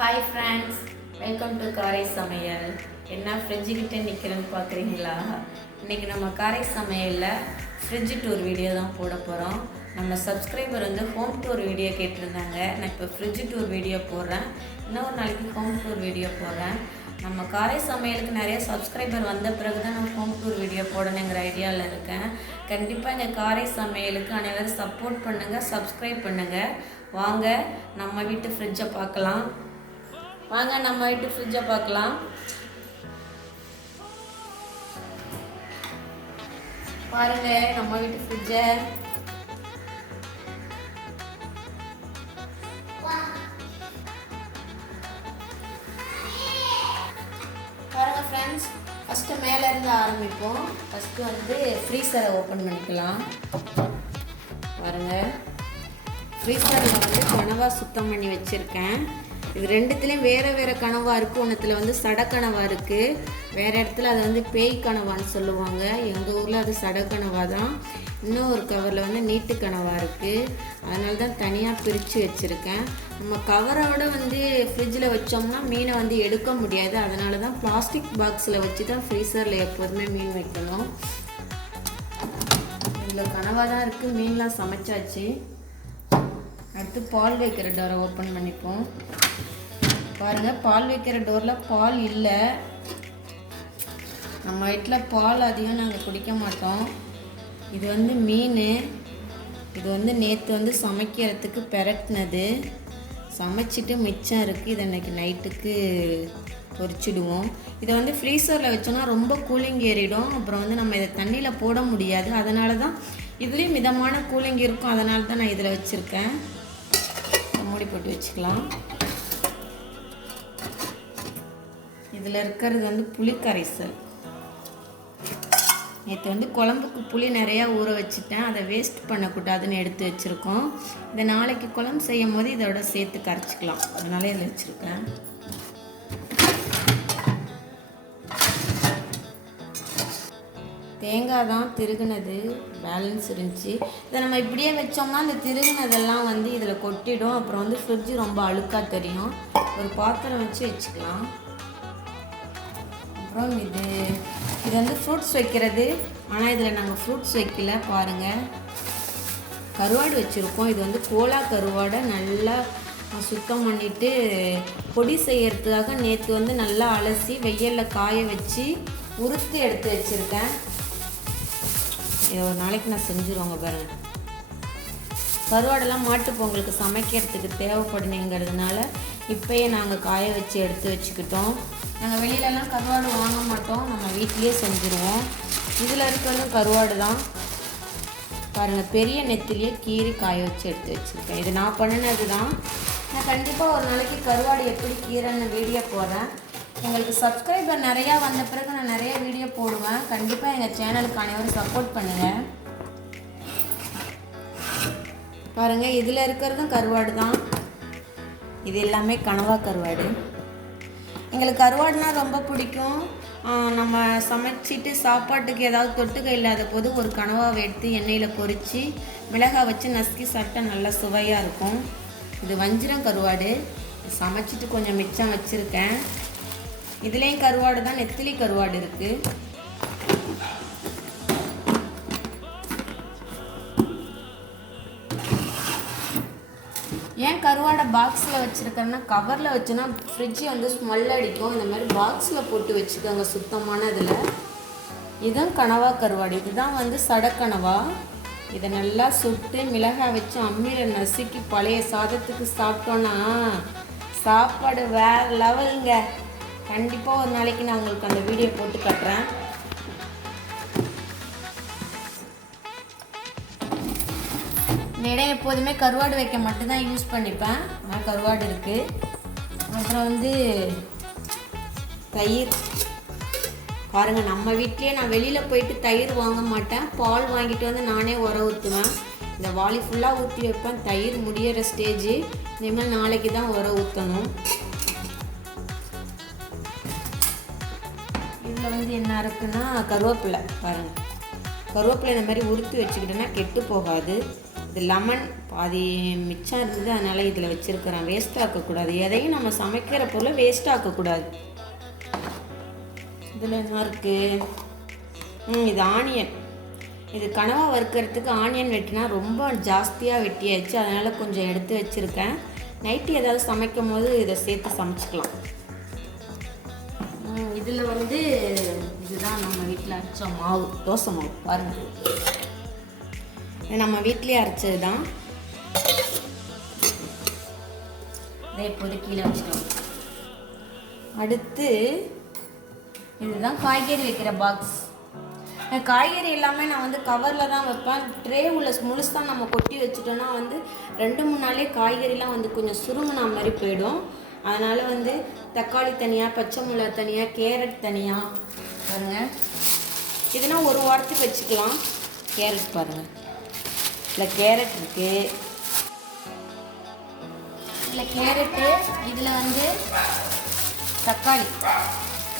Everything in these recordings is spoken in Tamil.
ஹாய் ஃப்ரெண்ட்ஸ், வெல்கம் டு காரை சமையல். என்ன ஃப்ரிட்ஜு கிட்டே நிற்கிறேன்னு பார்க்குறீங்களா? இன்றைக்கி நம்ம காரை சமையலில் ஃப்ரிட்ஜு டூர் வீடியோ தான் போட போகிறோம். நம்ம சப்ஸ்கிரைபர் வந்து ஹோம் டூர் வீடியோ கேட்டிருந்தாங்க. நான் இப்போ ஃப்ரிட்ஜு டூர் வீடியோ போடுறேன். இன்னொரு நாளைக்கு ஹோம் டூர் வீடியோ போடுறேன். நம்ம காரை சமையலுக்கு நிறைய சப்ஸ்கிரைபர் வந்த பிறகு தான் நான் ஹோம் டூர் வீடியோ போடணுங்கிற ஐடியாவில் இருக்கேன். கண்டிப்பாக எங்கள் காரை சமையலுக்கு அனைவரும் சப்போர்ட் பண்ணுங்கள், சப்ஸ்கிரைப் பண்ணுங்கள். வாங்க நம்ம வீட்டு ஃப்ரிட்ஜை பார்க்கலாம். பாருங்க நம்ம வீட்டு ஃப்ரிட்ஜை. பாருங்க ஃப்ரெண்ட்ஸ், ஃபஸ்ட்டு மேலேருந்து ஆரம்பிப்போம். ஃபஸ்ட்டு வந்து ஃப்ரீசரை ஓப்பன் பண்ணிக்கலாம். பாருங்க, ஃப்ரீசரில் வந்து கனவா சுத்தம் பண்ணி வச்சுருக்கேன். இது ரெண்டுத்துலேயும் வேறு கனவா இருக்குது. ஒன்றுத்தில் வந்து சடக்கனவா இருக்குது, வேறு இடத்துல அது வந்து பேய் கனவான்னு சொல்லுவாங்க. எங்கள் ஊரில் அது சடக்கனவா தான். இன்னும் ஒரு கவரில் வந்து நீட்டு கனவா இருக்குது. அதனால தான் தனியாக பிரித்து வச்சுருக்கேன். நம்ம கவரோடு வந்து ஃப்ரிட்ஜில் வச்சோம்னா மீனை வந்து எடுக்க முடியாது. அதனால தான் பிளாஸ்டிக் பாக்ஸில் வச்சு தான் ஃப்ரீசரில் எப்போதுமே மீன் வைக்கணும். இதில் கனவா தான் இருக்குது. மீன்லாம் சமைச்சாச்சு. அடுத்து பால் வைக்கிற டோரை ஓப்பன் பண்ணிப்போம். பாருங்கள், பால் வைக்கிற டோரில் பால் இல்லை. நம்ம வீட்டில் பால் அதிகம் நாங்கள் குடிக்க மாட்டோம். இது வந்து மீன். இது வந்து நேற்று வந்து சமைக்கிறதுக்கு பெரட்டினது. சமைச்சிட்டு மிச்சம் இருக்குது. இதை இன்றைக்கி நைட்டுக்கு பொரிச்சிடுவோம். இதை வந்து ஃப்ரீசரில் வச்சோன்னா ரொம்ப கூலிங் ஏறிடும். அப்புறம் வந்து நம்ம இதை தண்ணியில் போட முடியாது. அதனால தான் இதுலேயும் மிதமான கூலிங் இருக்கும். அதனால தான் நான் இதில் வச்சுருக்கேன். மூடி போட்டு வச்சுக்கலாம். இதில் இருக்கிறது வந்து புளி கரைசல். நேற்று வந்து குழம்புக்கு புளி நிறையா ஊற வச்சுட்டேன். அதை வேஸ்ட் பண்ணக்கூடாதுன்னு எடுத்து வச்சுருக்கோம். இதை நாளைக்கு குழம்பு செய்யும் போது இதோட சேர்த்து கரைச்சிக்கலாம். அதனால இதில் வச்சுருக்கேன். தேங்காய் தான் திருகுனது பேலன்ஸ் இருந்துச்சு. இதை நம்ம இப்படியே வச்சோம்னா அந்த திருகுனதெல்லாம் வந்து இதில் கொட்டிடும். அப்புறம் வந்து ஃப்ரிட்ஜு ரொம்ப அழுக்காக தெரியும். ஒரு பாத்திரம் வச்சு வச்சுக்கலாம். அப்புறம் இது வந்து ஃப்ரூட்ஸ் வைக்கிறது. ஆனால் இதில் நாங்கள் ஃப்ரூட்ஸ் வைக்கல. பாருங்கள், கருவாடு வச்சுருக்கோம். இது வந்து கோலா கருவாடை நல்லா சுத்தம் பண்ணிவிட்டு பொடி செய்யறதுக்காக நேற்று வந்து நல்லா அலசி வெயிலில் காய வச்சு உறுத்து எடுத்து வச்சுருக்கேன். இதை ஒரு நாளைக்கு நான் செஞ்சுருவாங்க பாருங்கள். கருவாடெல்லாம் மாட்டு பொங்கலுக்கு சமைக்கிறதுக்கு தேவைப்படுங்கிறதுனால இப்போயே நாங்கள் காய வச்சு எடுத்து வச்சுக்கிட்டோம். நாங்கள் வெளியிலலாம் கருவாடு வாங்க மாட்டோம். நம்ம வீட்டிலே செஞ்சுருவோம். இதில் இருக்கிறதும் கருவாடு தான். பாருங்கள், பெரிய நெத்திலேயே கீறி காய வச்சு எடுத்து வச்சுருக்கேன். இது நான் பண்ணினது தான். நான் கண்டிப்பாக ஒரு நாளைக்கு கருவாடு எப்படி கீரைன்னு வீடியோ போடுறேன். எங்களுக்கு சப்ஸ்கிரைபர் நிறையா வந்த பிறகு நான் நிறைய வீடியோ போடுவேன். கண்டிப்பாக எங்கள் சேனலுக்கு அனைவரும் சப்போர்ட் பண்ணுங்கள். பாருங்கள், இதில் இருக்கிறதும் கருவாடு தான். இது எல்லாமே கனவா கருவாடு. எங்களுக்கு கருவாடுனா ரொம்ப பிடிக்கும். நம்ம சமைச்சிட்டு சாப்பாட்டுக்கு ஏதாவது தொட்டுக்க இல்லாத போது ஒரு கனவாவை எடுத்து எண்ணெயில் பொரித்து மிளகாய் வச்சு நசுக்கி சாப்பிட்டா நல்லா சுவையாக இருக்கும். இது வஞ்சிரம் கருவாடு. சமைச்சிட்டு கொஞ்சம் மிச்சம் வச்சுருக்கேன். இதுலேயும் கருவாடு தான், நெத்திலி கருவாடு இருக்குது. ஏன் கருவாடை பாக்ஸில் வச்சுருக்கேன்னா, கவரில் வச்சுன்னா ஃப்ரிட்ஜு வந்து ஸ்மெல் அடிக்கும். இந்த மாதிரி பாக்ஸில் போட்டு வச்சுக்கோங்க சுத்தமான இதில். இதுதான் கனவா கருவாடு. இதுதான் வந்து சடக்கனவா. இதை நல்லா சுட்டு மிளகாய் வச்சு அம்மியில் நசுக்கி பழைய சாதத்துக்கு சாப்பிட்டோன்னா சாப்பாடு வேறு லெவலுங்க. கண்டிப்பாக ஒரு நாளைக்கு நான் உங்களுக்கு அந்த வீடியோ போட்டு காட்டுறேன். இடம் எப்போதுமே கருவாடு வைக்க மட்டும்தான் யூஸ் பண்ணிப்பேன். ஆனால் கருவாடு இருக்குது. அப்புறம் வந்து தயிர். பாருங்கள், நம்ம வீட்லேயே நான் வெளியில் போயிட்டு தயிர் வாங்க மாட்டேன். பால் வாங்கிட்டு வந்து நானே ஊற்றுவேன். இந்த வாளி ஃபுல்லாக ஊற்றி வைப்பேன். தயிர் முடியிற ஸ்டேஜு. இனிமேல் நாளைக்கு தான் ஊற்றணும். இதில் வந்து என்ன இருக்குன்னா கருவேப்பிலை. பாருங்கள், கருவேப்பிலை இந்த மாதிரி உறுத்தி வச்சுக்கிட்டோன்னா கெட்டு போகாது. இது லெமன் பாதி மிச்சம் இருந்தது, அதனால் இதில் வச்சுருக்கிறேன். வேஸ்ட் ஆக்கக்கூடாது, எதையும் நம்ம சமைக்கிற பொருளை வேஸ்ட் ஆக்கக்கூடாது. இதில் என்ன இருக்குது? இது ஆனியன். இது கனவா வறுக்கிறதுக்கு ஆனியன் வெட்டினா ரொம்ப ஜாஸ்தியாக வெட்டியாச்சு, அதனால் கொஞ்சம் எடுத்து வச்சுருக்கேன். நைட்டு ஏதாவது சமைக்கும் போது இதை சேர்த்து சமைச்சிக்கலாம். இதில் வந்து இதுதான் நம்ம வீட்டில் அரைச்ச மாவு, தோசை மாவு. பாருங்கள், இது நம்ம வீட்டிலே அரைச்சது தான். இதை இப்போது கீழே வச்சுக்கலாம். அடுத்து இதுதான் காய்கறி வைக்கிற பாக்ஸ். காய்கறி எல்லாமே நான் வந்து கவரில் தான் வைப்பேன். ட்ரே உள்ள முழுசாக நம்ம கொட்டி வச்சுட்டோன்னா வந்து 2-3 நாளே காய்கறிலாம் வந்து கொஞ்சம் சுருங்கின மாதிரி போயிடும். அதனால் வந்து தக்காளி தனியாக, பச்சை மிளகாய் தனியாக, கேரட் தனியாக. பாருங்கள், இதுனா ஒரு வாரத்துக்கு வச்சுக்கலாம். கேரட் பாருங்கள், இல்லை கேரட் இருக்குது, இல்லை கேரட்டு. இதில் வந்து தக்காளி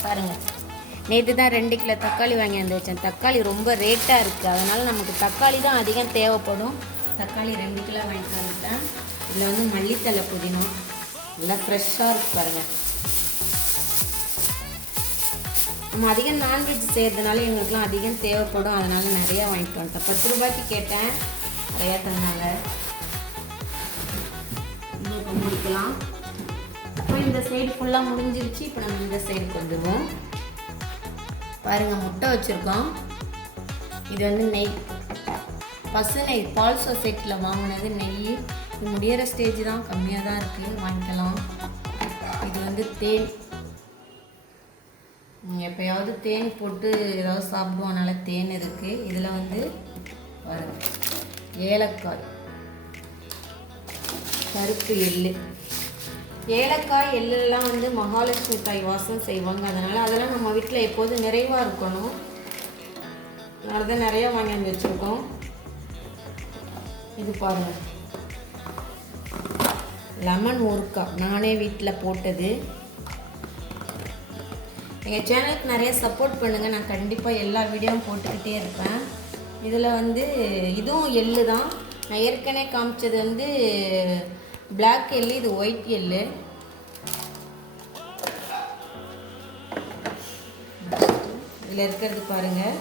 பாருங்கள், நேற்று தான் 2 கிலோ தக்காளி வாங்கி வந்து வச்சேன். தக்காளி ரொம்ப ரேட்டாக இருக்குது, அதனால் நமக்கு தக்காளி தான் அதிகம் தேவைப்படும். தக்காளி 2 கிலோ வாங்கிட்டு வந்துட்டேன். இதில் வந்து மல்லித்தலை, புதினா நல்லா ஃப்ரெஷ்ஷாக இருக்குது பாருங்கள். நம்ம அதிகம் நான்வெஜ் செய்கிறதுனால எங்களுக்குலாம் அதிகம் தேவைப்படும், அதனால் நிறையா வாங்கிட்டு வந்துட்டேன். 10 ரூபாய்க்கு கேட்டேன், நிறையா தந்தாங்க. இப்போ முடிக்கலாம். இப்போ இந்த சைடு ஃபுல்லாக முடிஞ்சிருச்சு. இப்போ நம்ம இந்த சைடுக்கு வந்துடுவோம். பாருங்கள், முட்டை வச்சுருக்கோம். இது வந்து நெய், பசு நெய், பால் சொசைட்டியில் வாங்கினது நெய். இது முடிகிற ஸ்டேஜ் தான், கம்மியாக தான் இருக்குது, வாங்கிக்கலாம். இது வந்து தேன், எப்போயாவது தேன் போட்டு ஏதாவது சாப்பிடுவோம், அதனால் தேன் இருக்குது. இதில் வந்து பாருங்கள், ஏலக்காய், கருப்பு எள்ளு. ஏலக்காய் எள்ளெல்லாம் வந்து மகாலட்சுமி தாய் வாசம் செய்வாங்க, அதெல்லாம் நம்ம வீட்டில் எப்போதும் நிறைவாக இருக்கணும். அதனால தான் நிறையா வாங்கி வந்து வச்சுருக்கோம். இது பாருங்கள், லெமன் ஊறுகாய், நானே வீட்டில் போட்டது. எங்கள் சேனலுக்கு நிறைய சப்போர்ட் பண்ணுங்கள், நான் கண்டிப்பாக எல்லா வீடியோவும் போட்டுக்கிட்டே இருப்பேன். இதில் வந்து இதுவும் எள்ளு தான். நான் ஏற்கனவே காமிச்சது வந்து பிளாக் எள்ளு, இது ஒயிட் எள்ளு. இதில் இருக்கிறது பாருங்கள்,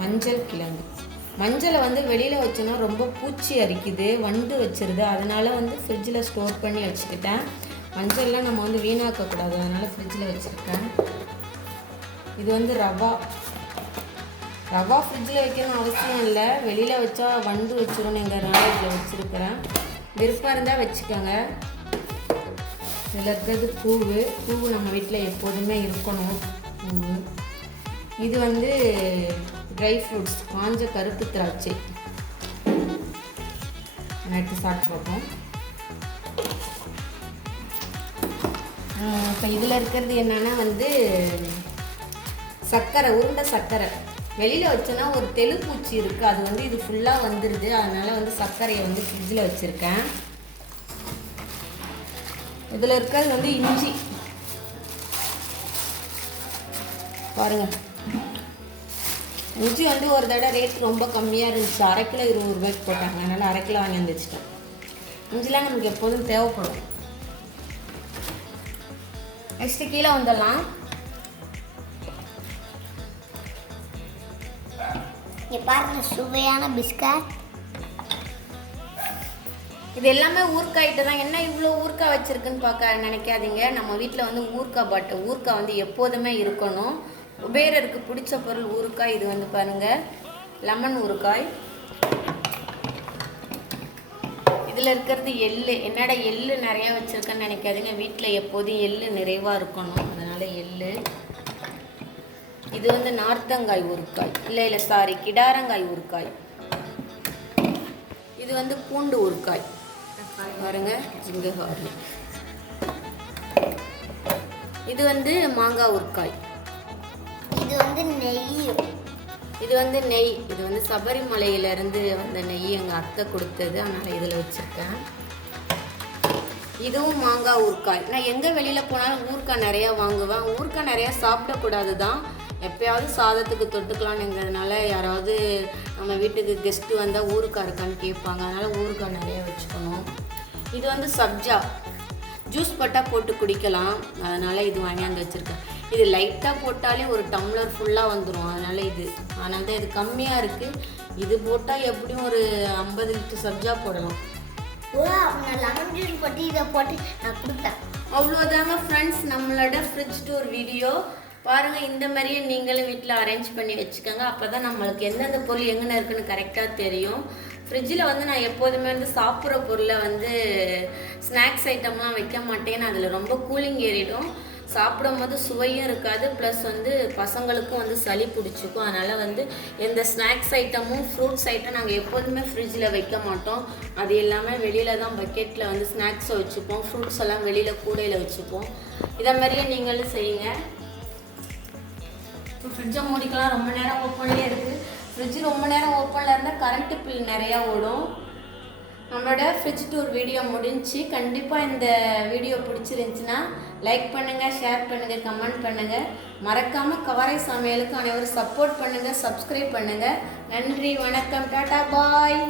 மஞ்சள் கிழங்கு. மஞ்சளை வந்து வெளியில் வச்சோன்னா ரொம்ப பூச்சி அரிக்குது, வண்டு வச்சிருது, அதனால் வந்து ஃப்ரிட்ஜில் ஸ்டோர் பண்ணி வச்சுக்கிட்டேன். மஞ்சள்லாம் நம்ம வந்து வீணாக்கக்கூடாது, அதனால் ஃப்ரிட்ஜில் வச்சுருக்கேன். இது வந்து ரவா. ரவா ஃப்ரிட்ஜில் வைக்கணும்னு அவசியம் இல்லை, வெளியில் வச்சா வண்டு வச்சிரும்னுங்கிறதுனால இதில் வச்சுருக்கிறேன். விருப்பம் இருந்தால் வச்சுக்கோங்க. இதில் இருக்கிறது பூவு நம்ம வீட்டில் எப்போதுமே இருக்கணும். இது வந்து ட்ரை ஃப்ரூட்ஸ், காஞ்ச கருப்பு திராட்சை. எடுத்து சாப்பிட்டு பார்ப்போம். இப்போ இதில் இருக்கிறது என்னென்னா வந்து சர்க்கரை, உருண்டை சர்க்கரை. வெளியில் வச்சோன்னா ஒரு தெளுப்பூச்சி இருக்குது, அது வந்து இது ஃபுல்லாக வந்துடுது, அதனால் வந்து சர்க்கரையை வந்து ஃப்ரிட்ஜில் வச்சுருக்கேன். இதில் இருக்கிறது வந்து இஞ்சி பாருங்கள். இஞ்சி வந்து ஒரு தடவை ரேட் ரொம்ப கம்மியாக இருந்துச்சு, 1/2 கிலோ 20 ரூபாய்க்கு போட்டாங்க, அதனால் 1/2 கிலோ வாங்கி வந்து வச்சுட்டேன். இஞ்சிலாம் நமக்கு எப்போதும் தேவைப்படும். நெக்ஸ்ட்டு கீழே வந்துடலாம். இங்கே பாருங்க, சுவையான பிஸ்கட். இது எல்லாமே ஊறுகாய்ட்டு தான். என்ன இவ்வளோ ஊறுகாய் வச்சுருக்குன்னு பார்க்க நினைக்காதீங்க. நம்ம வீட்டில் வந்து ஊறுகாய் வந்து எப்போதுமே இருக்கணும். குபேரருக்கு பிடிச்ச பொருள் ஊறுகாய். இது வந்து பாருங்கள், லெமன் ஊறுகாய். இதில் இருக்கிறது எள்ளு. என்னடா எள்ளு நிறையா வச்சுருக்கேன்னு நினைக்காதீங்க, வீட்டில் எப்போதும் எள்ளு நிறைவாக இருக்கணும், அதனால் எள்ளு. இது வந்து நார்த்தங்காய் ஊறுகாய், இல்லை சாரி, கிடாரங்காய் ஊறுகாய். இது வந்து பூண்டு ஊறுகாய் பாருங்க, ஜிங்கஹாரி. இது வந்து மாங்காய் ஊறுகாய். இது வந்து நெய். இது வந்து நெய். இது வந்து சபரிமலையிலேருந்து வந்த நெய் எங்கள் அத்தை கொடுத்தது, அதனால் இதில் வச்சுருக்கேன். இதுவும் மாங்காய் ஊறுகாய். நான் எங்கே வெளியில் போனாலும் ஊறுகாய் நிறையா வாங்குவேன். ஊறுகாய் நிறையா சாப்பிடக்கூடாது தான், எப்பயாவது சாதத்துக்கு தொட்டுக்கலான்னுங்கிறதுனால யாராவது நம்ம வீட்டுக்கு கெஸ்ட்டு வந்தால் ஊறுக்காய் இருக்கான்னு கேட்பாங்க, அதனால் ஊறுக்காய் நிறைய வச்சுக்கணும். இது வந்து சப்ஜா ஜூஸ் போட்டால் போட்டு குடிக்கலாம், அதனால் இது வாங்கியாந்து வச்சுருக்கேன். இது லைட்டாக போட்டாலே ஒரு டம்ளர் ஃபுல்லாக வந்துடும், அதனால் அதனால தான் இது கம்மியாக இருக்குது. இது போட்டால் எப்படியும் ஒரு 50 லிட்டர் சப்ஜா போடலாம். நான் லெமன் ஜூஸ் போட்டு இதை போட்டு நான் கொடுத்தேன். அவ்வளோதாங்க ஃப்ரெண்ட்ஸ், நம்மளோட ஃப்ரிட்ஜ் டூர் வீடியோ பாருங்கள். இந்த மாதிரியே நீங்களும் வீட்டில் அரேஞ்ச் பண்ணி வச்சுக்கோங்க, அப்போ தான் நம்மளுக்கு எந்தெந்த பொருள் எங்கென்ன இருக்குன்னு கரெக்டாக தெரியும். ஃப்ரிட்ஜில் வந்து நான் எப்போதுமே வந்து சாப்பிட்ற பொருளை வந்து ஸ்நாக்ஸ் ஐட்டம்லாம் வைக்க மாட்டேன், அதில் ரொம்ப கூலிங் ஏறிடும், சாப்பிடும் போது சுவையும் இருக்காது, ப்ளஸ் வந்து பசங்களுக்கும் வந்து சளி பிடிச்சிக்கும். அதனால் வந்து எந்த ஸ்நாக்ஸ் ஐட்டமும் ஃப்ரூட்ஸ் ஐட்டம் நாங்கள் எப்போதுமே ஃப்ரிட்ஜில் வைக்க மாட்டோம். அது எல்லாமே வெளியில் தான் பக்கெட்டில் வந்து ஸ்நாக்ஸை வச்சுப்போம், ஃப்ரூட்ஸ் எல்லாம் வெளியில் கூடையில் வச்சுப்போம். இதை மாதிரியே நீங்களும் செய்யுங்க. இப்போ ஃப்ரிட்ஜை மூடிக்கலாம், ரொம்ப நேரம் ஓப்பன்லேயே இருக்குது. ஃப்ரிட்ஜ் ரொம்ப நேரம் ஓப்பனில் இருந்தால் கரண்ட்டு பில் நிறையா ஓடும். நம்மளோட ஃப்ரிட்ஜ் டூர் வீடியோ முடிஞ்சு. கண்டிப்பாக இந்த வீடியோ பிடிச்சிருந்துச்சின்னா லைக் பண்ணுங்கள், ஷேர் பண்ணுங்கள், கமெண்ட் பண்ணுங்கள். மறக்காமல் கவரை சமையலுக்கு அனைவரும் சப்போர்ட் பண்ணுங்கள், சப்ஸ்கிரைப் பண்ணுங்கள். நன்றி, வணக்கம், டாடா, பாய்.